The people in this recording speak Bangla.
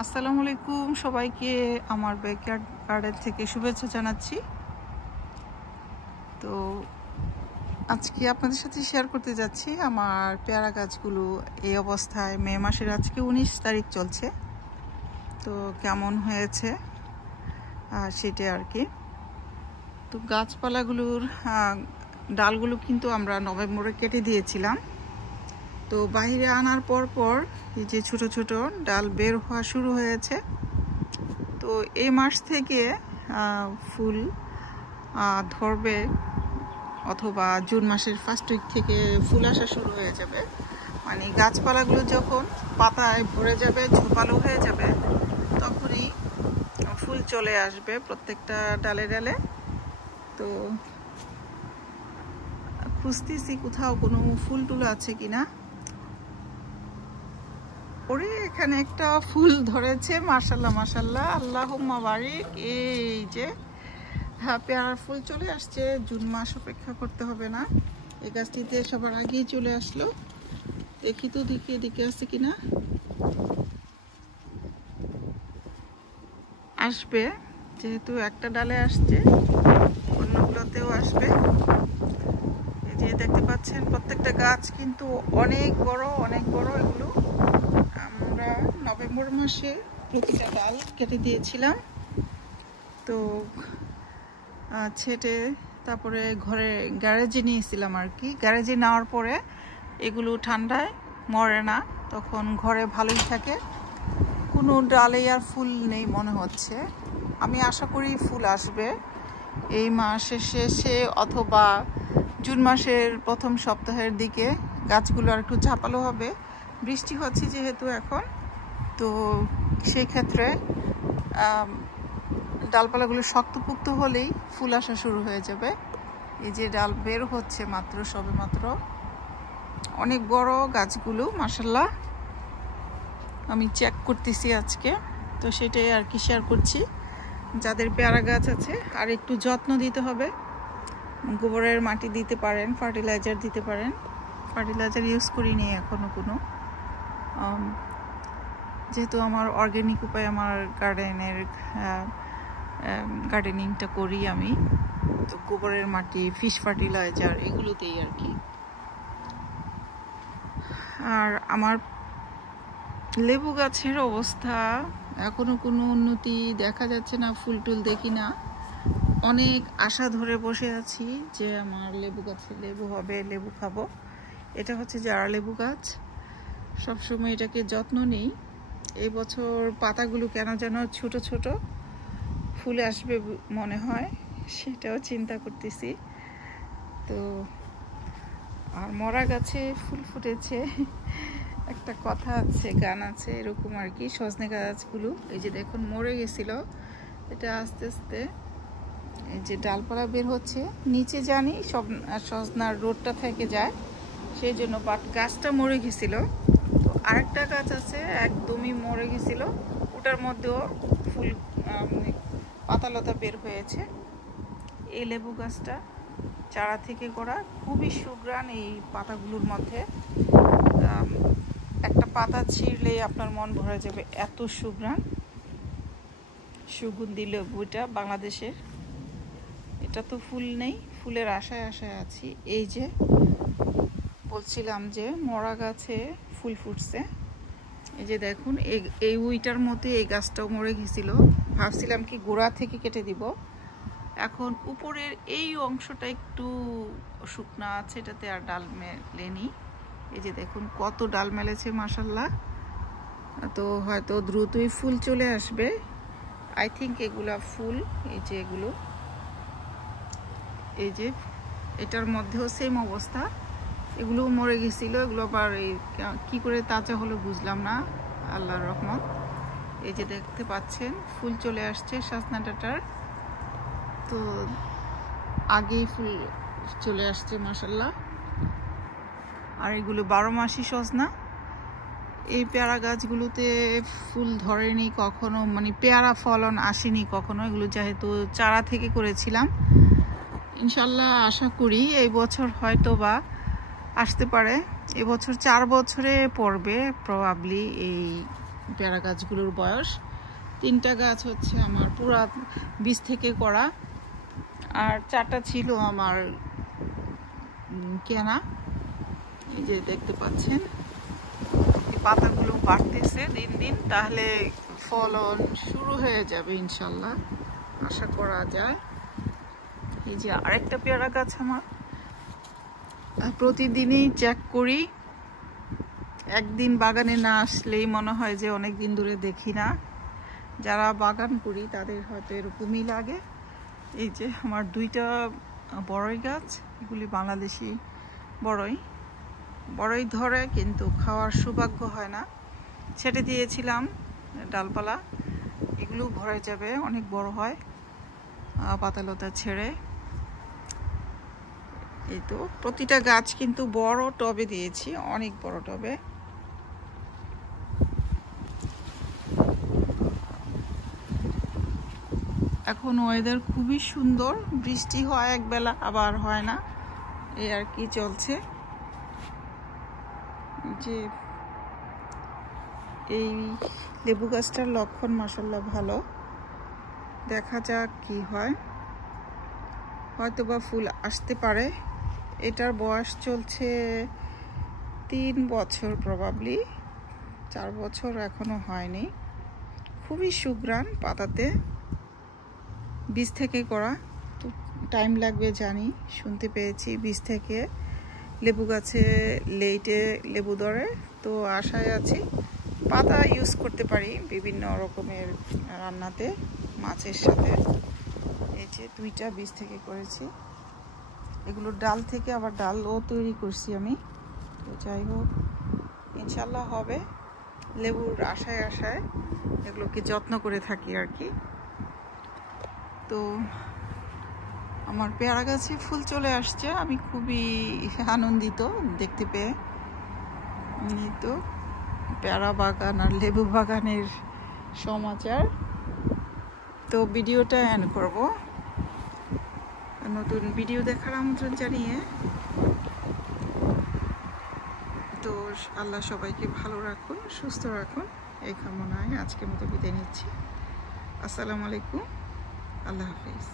আসসালামু আলাইকুম সবাইকে আমার ব্যাকয়ার্ড গার্ডেন থেকে শুভেচ্ছা জানাচ্ছি। তো আজকে আপনাদের সাথে শেয়ার করতে যাচ্ছি আমার পেয়ারা গাছগুলো এই অবস্থায়। মে মাসের আজকে 19 তারিখ চলছে, তো কেমন হয়েছে সেটা আর কি। তো গাছপালাগুলোর ডালগুলো কিন্তু আমরা নভেম্বরে কেটে দিয়েছিলাম। তো বাইরে আনার পর এই যে ছোট ছোট ডাল বের হওয়া শুরু হয়েছে। তো এই মাস থেকে ফুল ধরবে, অথবা জুন মাসের ফার্স্ট উইক থেকে ফুল আসা শুরু হয়ে যাবে। মানে গাছপালাগুলো যখন পাতায় ভরে যাবে, ঝোপালো হয়ে যাবে, তখনই ফুল চলে আসবে প্রত্যেকটা ডালে ডালে। তো খুঁজতেছি কোথাও কোনো ফুল টুল আছে কিনা। ওরে এখানে একটা ফুল ধরেছে, মাশাল্লাহ মাশাল্লাহ, আল্লাহুম্মা বারিক। এই যে পেয়ারার ফুল চলে আসছে, জুন মাস অপেক্ষা করতে হবে না। এই গাছটিতে সবার আগেই চলে আসলো। দেখি তো দেখি এদিকে আছে কিনা। আসবে, যেহেতু একটা ডালে আসছে অন্যগুলোতেও আসবে। এই যে দেখতে পাচ্ছেন প্রত্যেকটা গাছ কিন্তু অনেক বড় অনেক বড়। এগুলো আমরা নভেম্বর মাসে প্রতিটা ডাল কেটে দিয়েছিলাম। তো ছেটে তারপরে ঘরে গ্যারেজে নিয়েছিলাম আর কি। গ্যারেজে নেওয়ার পরে এগুলো ঠান্ডায় মরে না, তখন ঘরে ভালোই থাকে। কোনো ডালে আর ফুল নেই মনে হচ্ছে। আমি আশা করি ফুল আসবে এই মাসের শেষে অথবা জুন মাসের প্রথম সপ্তাহের দিকে। গাছগুলো আর একটু ঝাপালো হবে, বৃষ্টি হচ্ছে যেহেতু এখন। তো সেই ক্ষেত্রে ডালপালাগুলো শক্তপোক্ত হলেই ফুল আসা শুরু হয়ে যাবে। এই যে ডাল বের হচ্ছে মাত্র, সবে মাত্র। অনেক বড় গাছগুলো মাশাল্লাহ। আমি চেক করতেছি আজকে, তো সেটাই আর কি শেয়ার করছি। যাদের পেয়ারা গাছ আছে আর একটু যত্ন দিতে হবে। গোবরের মাটি দিতে পারেন, ফার্টিলাইজার দিতে পারেন। ফার্টিলাইজার ইউজ করিনি এখনো কোনো, যেহেতু আমার অর্গানিক উপায়ে আমার গার্ডেনিংটা করি আমি। তো গোবরের মাটি, ফিশ ফার্টিলাইজার এগুলোতেই আর কি। আর আমার লেবু গাছের অবস্থা এখনো কোনো উন্নতি দেখা যাচ্ছে না, ফুল টুল দেখি না। অনেক আশা ধরে বসে আছি যে আমার লেবু গাছে লেবু হবে, লেবু খাবো। এটা হচ্ছে জারা লেবু গাছ, সবসময় এটাকে যত্ন নিই। এই বছর পাতাগুলো কেন যেন ছোট ছোট, ফুলে আসবে মনে হয়, সেটাও চিন্তা করতেছি। তো আর মরা গাছে ফুল ফুটেছে, একটা কথা আছে, গান আছে এরকম আর কি। সজনে গাছগুলো এই যে দেখুন মরে গেছিল, এটা আস্তে আস্তে এই যে ডালপালা বের হচ্ছে নিচে, জানি সব সজনার রোদটা থেকে যায় সেই জন্য, বাট গাছটা মরে গেছিল। তো আরেকটা গাছ আছে একদমই মরে গেছিল, ওটার মধ্যেও ফুল পাতালতা বের হয়েছে। এই লেবু গাছটা চারা থেকে করা, খুবই সুঘ্রাণ এই পাতাগুলোর মধ্যে। একটা পাতা ছিঁড়লেই আপনার মন ভরে যাবে, এত সুঘ্রাণ। সুগন্ধি লেবুটা বাংলাদেশের। এটা তো ফুল নেই, ফুলের আশায় আশায় আছি। এই যে বলছিলাম যে মরা গাছে ফুল ফুটছে, এই যে দেখুন। এই উইটার মধ্যে এই গাছটাও মরে গেছিল, ভাবছিলাম কি গোড়া থেকে কেটে দিব। এখন উপরের এই অংশটা একটু শুকনা আছে, এটাতে আর ডাল মেলেনি। এই যে দেখুন কত ডাল মেলেছে মাশাল্লাহ। তো হয়তো দ্রুতই ফুল চলে আসবে, আই থিঙ্ক এগুলা ফুল। এই যে এগুলো, এই যে এটার মধ্যেও সেম অবস্থা, এগুলো মরে গেছিল। এগুলো আবার কি করে তাজা হলো বুঝলাম না, আল্লাহর রহমত। এই যে দেখতে পাচ্ছেন ফুল চলে আসছে সজনা ডাঁটার, তো আগেই ফুল চলে আসছে মাশাল্লাহ। আর এগুলো 12 মাসই সজনা। এই পেয়ারা গাছগুলোতে ফুল ধরেনি কখনো, মানে পেয়ারা ফলন আসেনি কখনো। এগুলো যেহেতু চারা থেকে করেছিলাম, ইনশাল্লাহ আশা করি এই বছর হয়তো বা আসতে পারে। এবছর 4 বছরে পড়বে প্রবাবলি এই পেয়ারা গাছগুলোর বয়স। 3টা গাছ হচ্ছে আমার পুরা বীজ থেকে করা, আর 4টা ছিল আমার কেনা। এই যে দেখতে পাচ্ছেন এই পাতাগুলো বাড়তেছে দিন দিন, তাহলে ফলন শুরু হয়ে যাবে ইনশাল্লাহ, আশা করা যায়। এই যে আরেকটা পেয়ারা গাছ আমার, প্রতিদিনই চেক করি। একদিন বাগানে না আসলেই মনে হয় যে অনেক দিন ধরে দেখি না। যারা বাগান করি তাদের হয়তো এরকমই লাগে। এই যে আমার 2টা বড়ই গাছ, এগুলি বাংলাদেশি বড়ই ধরে, কিন্তু খাওয়ার সৌভাগ্য হয় না। ছেটে দিয়েছিলাম ডালপালা, এগুলো ভরে যাবে, অনেক বড় হয় পাতালতা ছেড়ে। এই তো প্রতিটা গাছ কিন্তু বড় টবে দিয়েছি, অনেক বড় টবে। এখন ওয়েদার খুবই সুন্দর, বৃষ্টি হয় একবেলা আবার হয় না, এই আর কি চলছে। যে এই লেবু গাছটার লক্ষণ মাশাআল্লাহ ভালো, দেখা যাক কি হয়, হয়তো বা ফুল আসতে পারে। এটার বয়স চলছে 3 বছর, প্রবাবলি 4 বছর এখনো হয়নি। খুবই সুঘ্রাণ পাতাতে, বীজ থেকে করা, তো টাইম লাগবে জানি। শুনতে পেয়েছি বীজ থেকে লেবু গাছে লেটে লেবু ধরে, তো আশায় আছি। পাতা ইউজ করতে পারি বিভিন্ন রকমের রান্নাতে, মাছের সাথে। এই যে 2টা বীজ থেকে করেছি, এগুলো ডাল থেকে আবার ডালও তৈরি করছি আমি। তো যাই হোক, ইনশাল্লাহ হবে। লেবুর আশায় এগুলোকে যত্ন করে থাকি আর কি। তো আমার পেয়ারা গাছে ফুল চলে আসছে, আমি খুবই আনন্দিত দেখতে পেয়ে। তো পেয়ারা বাগান আর লেবু বাগানের সমাচার। তো ভিডিওটা এন্ড করব, নতুন ভিডিও দেখার আমন্ত্রণ জানিয়ে। তো আল্লাহ সবাইকে ভালো রাখুন, সুস্থ রাখুন, এই কামনায় আজকের মতো বিদায় নিচ্ছি। আসসালামু আলাইকুম, আল্লাহ হাফিজ।